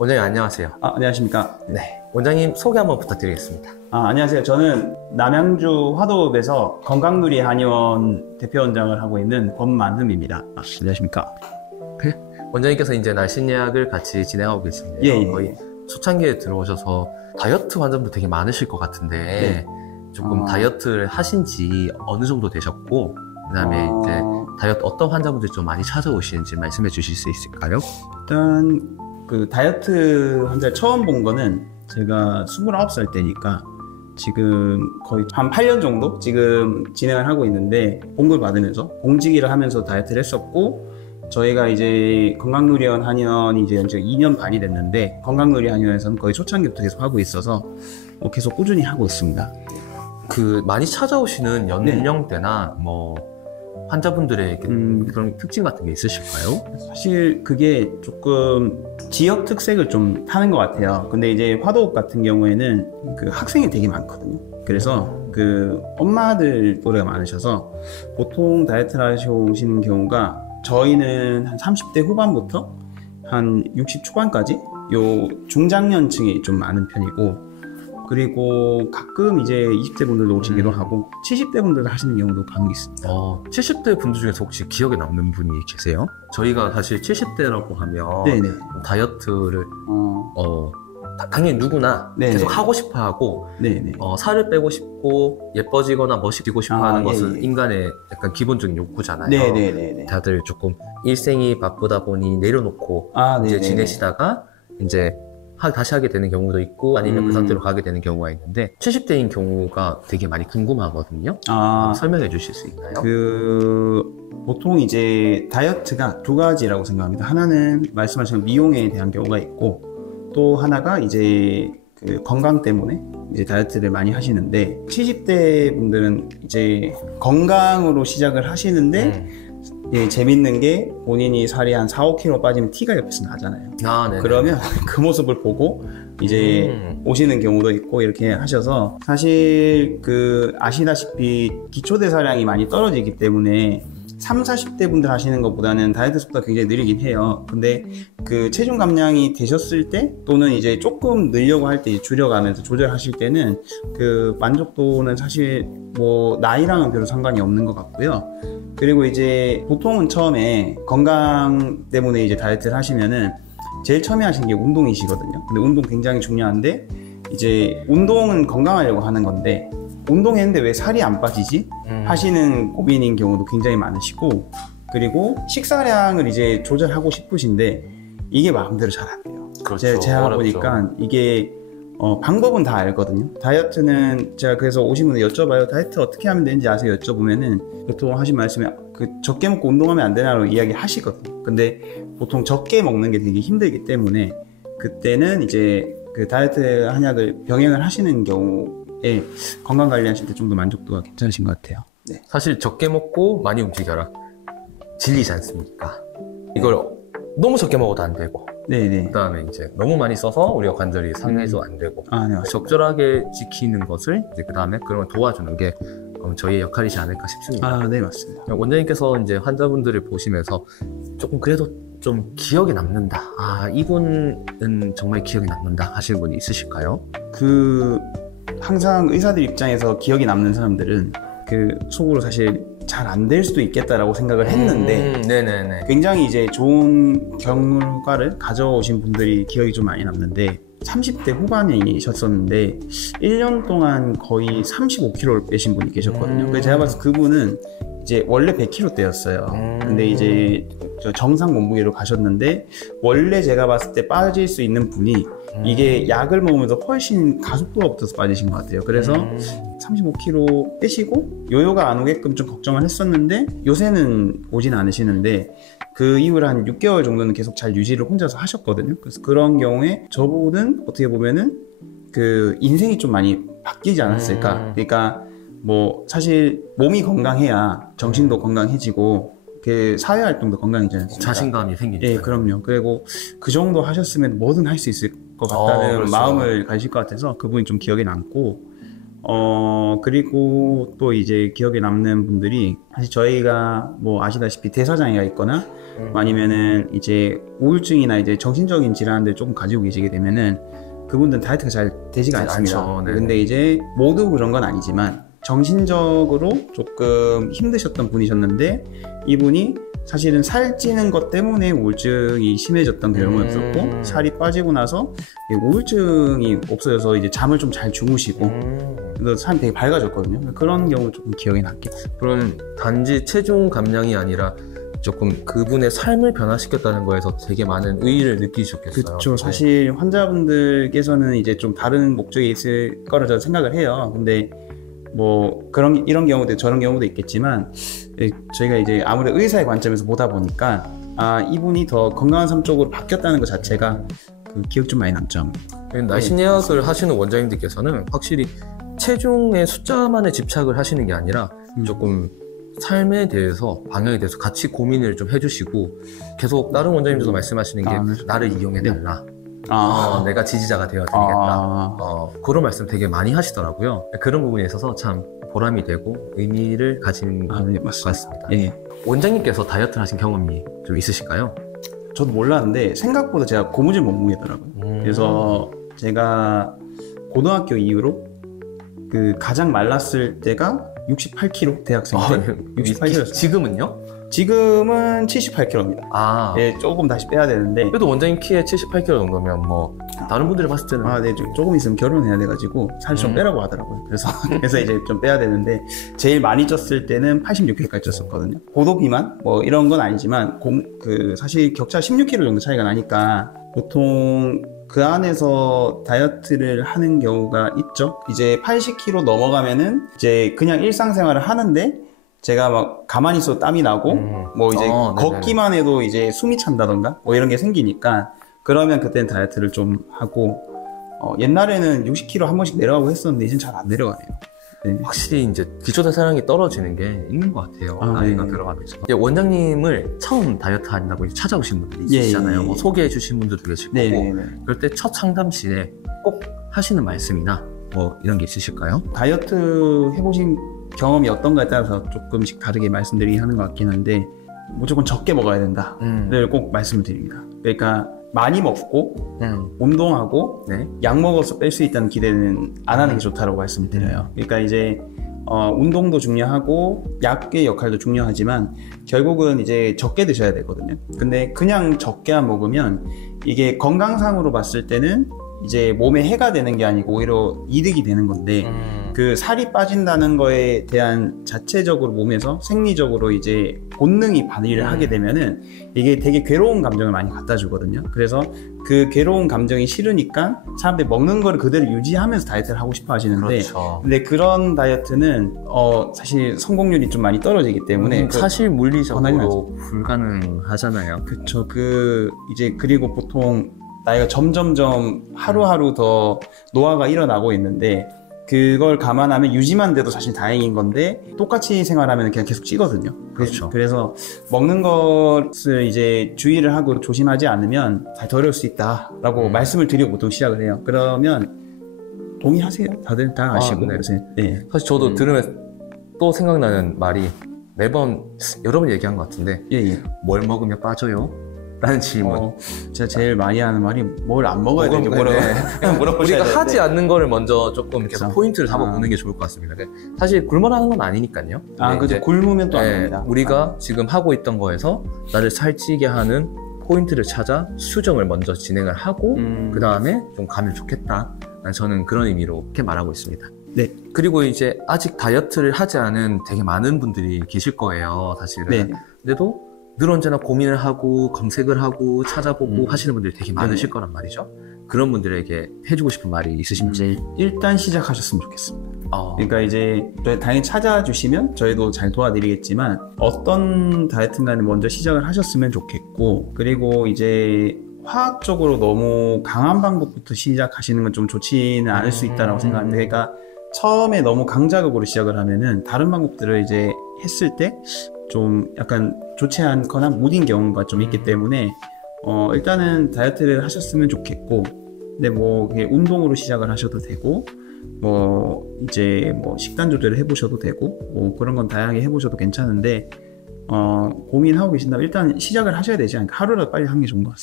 원장님 안녕하세요. 안녕하십니까. 네, 원장님 소개 한번 부탁드리겠습니다. 안녕하세요. 저는 남양주 화도읍에서 건강누리 한의원 대표원장을 하고 있는 권만흠입니다. 안녕하십니까. 네, 원장님께서 이제 날씬 예약을 같이 진행하고 계신데요. 예. 거의 초창기에 들어오셔서 다이어트 환자분들 되게 많으실 것 같은데 조금 다이어트를 하신 지 어느 정도 되셨고 그다음에 이제 다이어트 어떤 환자분들이 좀 많이 찾아오시는지 말씀해 주실 수 있을까요? 일단 그 다이어트 환자를 처음 본 거는 제가 29살 때니까 지금 거의 한 8년 정도 지금 진행을 하고 있는데 봉급을 받으면서 공직일을 하면서 다이어트를 했었고, 저희가 이제 건강누리원 한의원이 이제 2년 반이 됐는데 건강누리 한의원에서는 거의 초창기부터 계속 하고 있어서 계속 꾸준히 하고 있습니다. 그 많이 찾아오시는 연령대나 뭐 환자분들의 그런 특징 같은 게 있으실까요? 사실 그게 조금 지역 특색을 좀 타는 것 같아요. 근데 이제 화도읍 같은 경우에는 그 학생이 되게 많거든요. 그래서 그 엄마들 또래가 많으셔서 보통 다이어트를 하시는 경우가 저희는 한 30대 후반부터 한 60 초반까지 요 중장년층이 좀 많은 편이고, 그리고 가끔 이제 20대 분들도 오시기도 하고 70대 분들도 하시는 경우도 간혹 있습니다. 70대 분들 중에서 혹시 기억에 남는 분이 계세요? 저희가 사실 70대라고 하면 다이어트를 당연히 누구나 계속 하고 싶어 하고 살을 빼고 싶고 예뻐지거나 멋있고 싶어 하는 것은 인간의 약간 기본적인 욕구잖아요. 다들 조금 일생이 바쁘다 보니 내려놓고 이제 지내시다가 이제 다시 하게 되는 경우도 있고 아니면 그 상태로 가게 되는 경우가 있는데 70대인 경우가 되게 많이 궁금하거든요. 설명해 주실 수 있나요? 보통 이제 다이어트가 두 가지라고 생각합니다. 하나는 말씀하신 미용에 대한 경우가 있고, 또 하나가 이제 그 건강 때문에 이제 다이어트를 많이 하시는데, 70대 분들은 이제 건강으로 시작을 하시는데 재밌는 게 본인이 살이 한 4, 5kg 빠지면 티가 옆에서 나잖아요. 그러면 그 모습을 보고 이제 오시는 경우도 있고 이렇게 하셔서, 사실 그 아시다시피 기초대사량이 많이 떨어지기 때문에 30, 40대 분들 하시는 것보다는 다이어트 속도가 굉장히 느리긴 해요. 근데 그 체중 감량이 되셨을 때 또는 이제 조금 늘려고 할 때 줄여가면서 조절하실 때는 그 만족도는 사실 뭐 나이랑은 별로 상관이 없는 것 같고요. 그리고 이제 보통은 처음에 건강 때문에 이제 다이어트를 하시면은 제일 처음에 하시는 게 운동이시거든요. 근데 운동 굉장히 중요한데, 이제 운동은 건강하려고 하는 건데 운동했는데 왜 살이 안 빠지지? 하시는 고민인 경우도 굉장히 많으시고, 그리고 식사량을 이제 조절하고 싶으신데 이게 마음대로 잘 안 돼요. 그렇죠. 제가 보니까 이게 방법은 다 알거든요. 다이어트는 제가 그래서 오신 분들 여쭤봐요. 다이어트 어떻게 하면 되는지 아세요? 여쭤보면은 보통 하신 말씀이 적게 먹고 운동하면 안 되나로 이야기 하시거든요. 근데 보통 적게 먹는 게 되게 힘들기 때문에 그때는 이제 그 다이어트 한약을 병행을 하시는 경우에 건강 관리하실 때 좀 더 만족도가 괜찮으신 것 같아요. 사실 적게 먹고 많이 움직여라 진리지 않습니까? 이걸 너무 적게 먹어도 안 되고 그 다음에 이제 너무 많이 써서 우리가 관절이 상해도 안 되고 적절하게 지키는 것을 이제 그 다음에 그런 걸 도와주는 게 저희의 역할이지 않을까 싶습니다. 네, 맞습니다. 원장님께서 이제 환자분들을 보시면서 조금 그래도 좀 기억에 남는다, 이분은 정말 기억에 남는다 하시는 분이 있으실까요? 항상 의사들 입장에서 기억에 남는 사람들은 그 속으로 사실 잘 안 될 수도 있겠다라고 생각을 했는데 굉장히 이제 좋은 결과를 가져오신 분들이 기억이 좀 많이 남는데, 30대 후반이셨었는데 1년 동안 거의 35kg를 빼신 분이 계셨거든요. 그래서 제가 봤을 때 그분은 이제 원래 100kg대였어요. 근데 이제 정상 몸무게로 가셨는데, 원래 제가 봤을 때 빠질 수 있는 분이 이게 약을 먹으면서 훨씬 가속도가 붙어서 빠지신 것 같아요. 그래서 35kg 빼시고 요요가 안 오게끔 좀 걱정을 했었는데 요새는 오진 않으시는데, 그 이후로 한 6개월 정도는 계속 잘 유지를 혼자서 하셨거든요. 그래서 그런 경우에 저분은 어떻게 보면은 그 인생이 좀 많이 바뀌지 않았을까. 그러니까 뭐 사실 몸이 건강해야 정신도 건강해지고 그 사회활동도 건강해지지 않습니까? 자신감이 생기죠. 예, 그럼요. 그리고 그 정도 하셨으면 뭐든 할 수 있을 것 같다는 마음을 가지실 것 같아서 그분이 좀 기억에 남고, 그리고 또 이제 기억에 남는 분들이 사실 저희가 뭐 아시다시피 대사장애가 있거나 아니면은 이제 우울증이나 이제 정신적인 질환들 조금 가지고 계시게 되면은 그분들은 다이어트가 잘 되지가 않습니다. 네. 근데 이제 모두 그런 건 아니지만 정신적으로 조금 힘드셨던 분이셨는데 이분이 사실은 살찌는 것 때문에 우울증이 심해졌던 경험이었었고 살이 빠지고 나서 우울증이 없어져서 이제 잠을 좀 잘 주무시고 그래서 삶이 되게 밝아졌거든요. 그런 경우 조금 기억에 남게. 그럼 단지 체중 감량이 아니라 조금 그분의 삶을 변화시켰다는 거에서 되게 많은 의의를 느끼셨겠어요. 그렇죠. 사실 환자분들께서는 이제 좀 다른 목적이 있을 거라 저는 생각을 해요. 근데 뭐 이런 경우도 저런 경우도 있겠지만 저희가 이제 아무래도 의사의 관점에서 보다 보니까 이분이 더 건강한 삶 쪽으로 바뀌었다는 것 자체가 그 기억 좀 많이 남죠. 날씬예약을 하시는 원장님들께서는 확실히 체중의 숫자만에 집착을 하시는 게 아니라 조금 삶에 대해서 방향에 대해서 같이 고민을 좀 해주시고 계속 다른 원장님들도 말씀하시는 게 나를 이용해달라. 내가 지지자가 되어드리겠다. 그런 말씀 되게 많이 하시더라고요. 그런 부분에 있어서 참 보람이 되고 의미를 가진 것 같습니다. 예. 원장님께서 다이어트를 하신 경험이 좀 있으실까요? 저도 몰랐는데 생각보다 제가 고무줄 몸무게더라고요. 그래서 제가 고등학교 이후로 그 가장 말랐을 때가 68kg 대학생 때 68kg. 지금은요? 지금은 78kg입니다. 예, 조금 다시 빼야 되는데. 그래도 원장님 키에 78kg 정도면 뭐 다른 분들이 봤을 때는 네, 조금 있으면 결혼해야 돼가지고 살 좀 빼라고 하더라고요. 그래서 이제 좀 빼야 되는데 제일 많이 쪘을 때는 86kg까지 쪘었거든요. 고도 비만 뭐 이런 건 아니지만 사실 격차 16kg 정도 차이가 나니까 보통 그 안에서 다이어트를 하는 경우가 있죠. 이제 80kg 넘어가면은 이제 그냥 일상생활을 하는데 제가 막 가만히 있어도 땀이 나고 뭐 이제 걷기만 해도 이제 숨이 찬다던가 뭐 이런 게 생기니까 그러면 그때는 다이어트를 좀 하고 옛날에는 60kg 한 번씩 내려가고 했었는데 이제는 잘 안 내려가네요. 네. 확실히 이제 기초대사량이 떨어지는 게 있는 것 같아요. 나이가 들어가면서. 원장님을 처음 다이어트 한다고 찾아오신 분들이 있으시잖아요. 뭐 소개해 주신 분들도 계실 거고. 그럴 때 첫 상담 시에 꼭 하시는 말씀이나 뭐 이런 게 있으실까요? 다이어트 해보신 경험이 어떤가에 따라서 조금씩 다르게 말씀드리긴 하는 것 같긴 한데 무조건 적게 먹어야 된다를 꼭 말씀을 드립니다. 그러니까 많이 먹고 운동하고 약 먹어서 뺄 수 있다는 기대는 안 하는 게 좋다고 말씀을 드려요. 그러니까 이제 운동도 중요하고 약의 역할도 중요하지만 결국은 이제 적게 드셔야 되거든요. 근데 그냥 적게 먹으면 이게 건강상으로 봤을 때는 이제 몸에 해가 되는 게 아니고 오히려 이득이 되는 건데 그 살이 빠진다는 거에 대한 자체적으로 몸에서 생리적으로 이제 본능이 발휘를 하게 되면은 이게 되게 괴로운 감정을 많이 갖다 주거든요. 그래서 그 괴로운 감정이 싫으니까 사람들이 먹는 거를 그대로 유지하면서 다이어트를 하고 싶어 하시는데 근데 그런 다이어트는 사실 성공률이 좀 많이 떨어지기 때문에 사실 물리적으로 불가능하잖아요. 그쵸. 이제 그리고 보통 나이가 점점점 하루하루 더 노화가 일어나고 있는데 그걸 감안하면 유지만 돼도 사실 다행인 건데 똑같이 생활하면 그냥 계속 찌거든요. 그렇죠. 그래서 먹는 것을 이제 주의를 하고 조심하지 않으면 더 어려울 수 있다라고 말씀을 드리고 보통 시작을 해요. 그러면 동의하세요. 다들 다 아시고. 네. 사실 저도 들으면 또 생각나는 말이 매번 여러 번 얘기한 것 같은데 뭘 먹으면 빠져요? 라는 질문. 제가 제일 많이 하는 말이 뭘 안 먹어야 되는지 우리가 하지 않는 거를 먼저 조금 계속 포인트를 잡아보는 게 좋을 것 같습니다. 사실 굴만하는 건 아니니까요. 그죠. 굶으면 또 안 됩니다. 우리가 지금 하고 있던 거에서 나를 살찌게 하는 포인트를 찾아 수정을 먼저 진행을 하고 그 다음에 좀 가면 좋겠다. 저는 그런 의미로 이렇게 말하고 있습니다. 네. 그리고 이제 아직 다이어트를 하지 않은 되게 많은 분들이 계실 거예요, 사실은. 근데도 늘 언제나 고민을 하고 검색을 하고 찾아보고 하시는 분들이 되게 많으실 거란 말이죠. 그런 분들에게 해주고 싶은 말이 있으신지. 일단 시작하셨으면 좋겠습니다. 그러니까 이제 당연히 찾아주시면 저희도 잘 도와드리겠지만 어떤 다이어트인가는 먼저 시작을 하셨으면 좋겠고, 그리고 이제 화학적으로 너무 강한 방법부터 시작하시는 건 좀 좋지는 않을 수 있다고 생각합니다. 그러니까 처음에 너무 강자극으로 시작을 하면은 다른 방법들을 이제 했을 때 좀 약간 좋지 않거나 무딘 경우가 좀 있기 때문에 일단은 다이어트를 하셨으면 좋겠고, 근데 뭐 운동으로 시작을 하셔도 되고 뭐 이제 뭐 식단 조절을 해보셔도 되고 뭐 그런 건 다양하게 해보셔도 괜찮은데 고민하고 계신다면 일단 시작을 하셔야 되지 않을까. 하루라도 빨리 하는 게 좋은 것 같습니다.